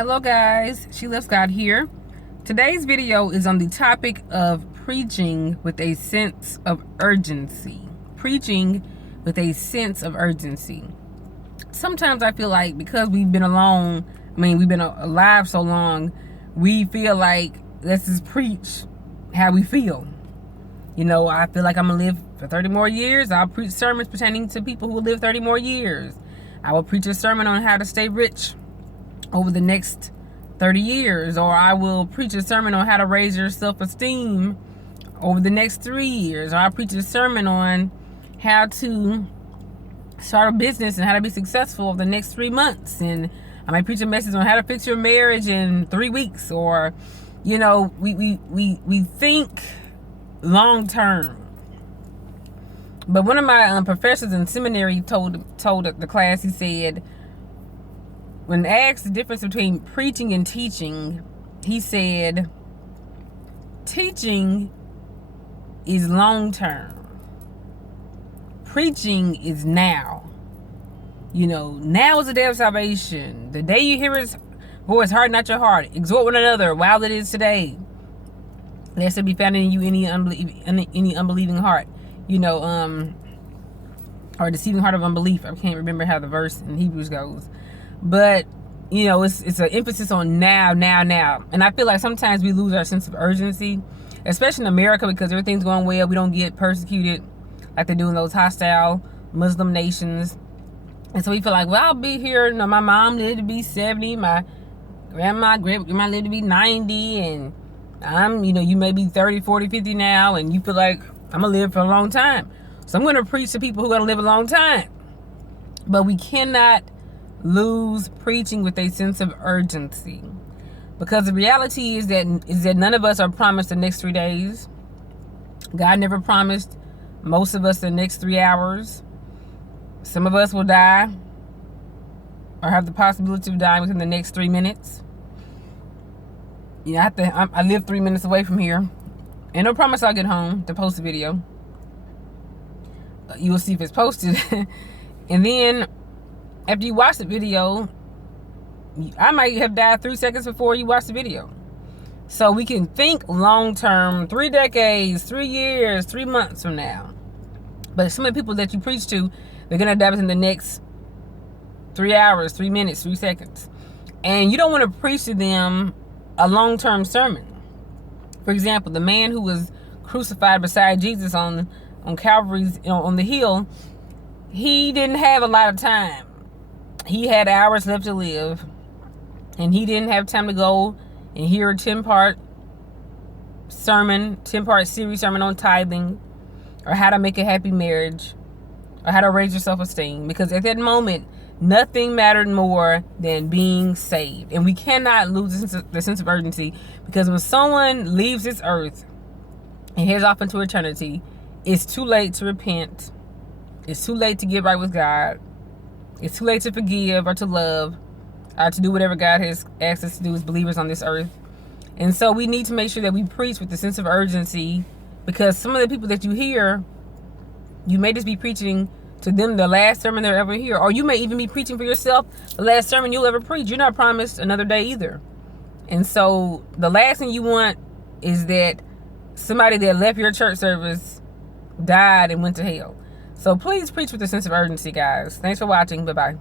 Hello guys, She Loves God here. Today's video is on the topic of preaching with a sense of urgency. Preaching with a sense of urgency. Sometimes I feel like because we've been we've been alive so long, we feel like let's just preach how we feel. You know, I feel like I'm gonna live for 30 more years. I'll preach sermons pertaining to people who will live 30 more years. I will preach a sermon on how to stay rich over the next 30 years, or I will preach a sermon on how to raise your self-esteem over the next 3 years, or I'll preach a sermon on how to start a business and how to be successful over the next 3 months, and I might preach a message on how to fix your marriage in 3 weeks. Or, you know, we think long term. But one of my professors in seminary told the class, he said, when asked the difference between preaching and teaching, he said, teaching is long term. Preaching is now. You know, now is the day of salvation. The day you hear his voice, harden not your heart. Exhort one another while it is today, lest there be found in you any unbelieving heart. You know, or deceiving heart of unbelief. I can't remember how the verse in Hebrews goes. But, you know, it's an emphasis on now. And I feel like sometimes we lose our sense of urgency, especially in America, because everything's going well. We don't get persecuted like they do in those hostile Muslim nations. And so we feel like, well, I'll be here. You know, my mom lived to be 70. My grandma lived to be 90. And you may be 30, 40, 50 now. And you feel like, I'm going to live for a long time. So I'm going to preach to people who are going to live a long time. But we cannot lose preaching with a sense of urgency, because the reality is that none of us are promised the next 3 days. God never promised most of us the next 3 hours. Some of us will die or have the possibility of dying within the next 3 minutes. You know, I live 3 minutes away from here, and no promise I'll get home to post a video. You will see if it's posted. And then after you watch the video, I might have died 3 seconds before you watch the video. So we can think long term, 3 decades, 3 years, 3 months from now. But some of the people that you preach to, they're going to die within the next 3 hours, 3 minutes, 3 seconds. And you don't want to preach to them a long-term sermon. For example, the man who was crucified beside Jesus on Calvary's, on the hill, he didn't have a lot of time. He had hours left to live, and he didn't have time to go and hear a 10-part sermon, 10-part series sermon on tithing, or how to make a happy marriage, or how to raise your self-esteem. Because at that moment, nothing mattered more than being saved. And we cannot lose the sense of urgency, because when someone leaves this earth and heads off into eternity, it's too late to repent. It's too late to get right with God. It's too late to forgive or to love or to do whatever God has asked us to do as believers on this earth. And so we need to make sure that we preach with a sense of urgency, because some of the people that you hear, you may just be preaching to them the last sermon they'll ever hear. Or you may even be preaching for yourself the last sermon you'll ever preach. You're not promised another day either. And so the last thing you want is that somebody that left your church service died and went to hell. So please preach with a sense of urgency, guys. Thanks for watching. Bye-bye.